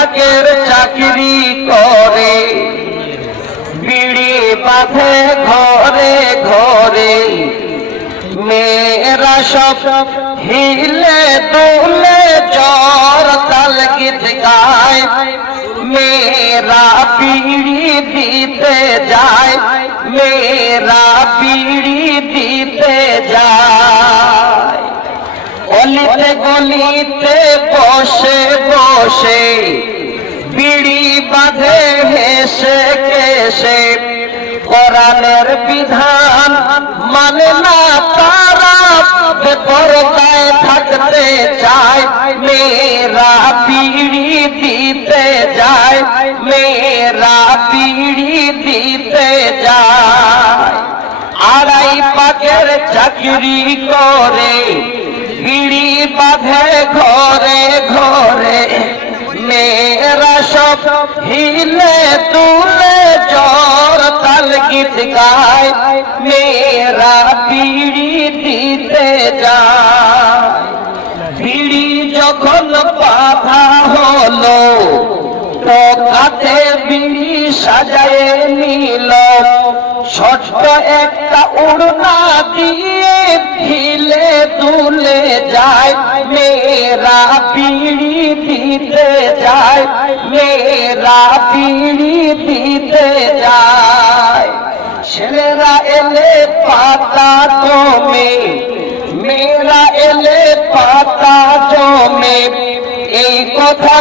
পাকের চাকরি করে, বিড়ি বাঁধে ঘরে ঘরে, মেয়েরা সব হিলে দুলে জ্বর তাল গীত গায়, মেয়েরা বিড়ি দিতে যায়, মেয়েরা বিড়ি দিতে যায়। অলিতে গলিতে বসে বসে বিড়ি বাঁধে হেসে কেসে, কোরআনের বিধান মানে না তারা, বেপরদায় থাকতে চায়, মেয়েরা বিড়ি দিতে যায়, মেয়েরা বিড়ি দিতে যায়। আড়াই পাকের চাকরি করে, বিড়ি বাঁধে ঘরে ঘরে, মেয়েরা সব হিলে তুলে জ্বর তাল গীত গায়, মেয়েরা বিড়ি দিতে যায়। বিড়ি যখন বাঁধা হলো, তো কাতে বিড়ি সাজায় নিল, ছোট্ট একটা উড়না দিয়ে ঢিলে তুলে যায়, মেয়েরা বিড়ি দিতে যায়, মেয়েরা বিড়ি দিতে যায়। ছেলেরা এলে পাতা কমে, মেয়েরা এলে পাতা জমে, এই কথা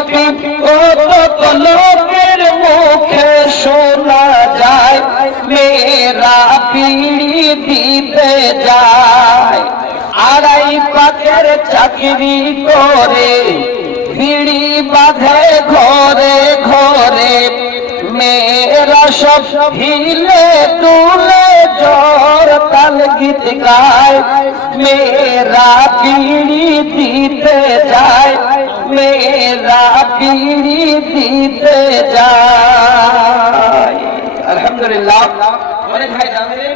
কত লোকের মুখে শোনা যায়, মেয়েরা বিড়ি দিতে যায়। আড়াই পাকের চাকরি করে, বিড়ি বাঁধে ঘরে ঘরে, মেয়েরা সব হিলে তুলে জ্বর তাল গীত গায়, মেয়েরা বিড়ি দিতে যায়, মেয়েরা বিড়ি দিতে যায়। আলহামদুলিল্লাহ। অনেক ভাই জানেন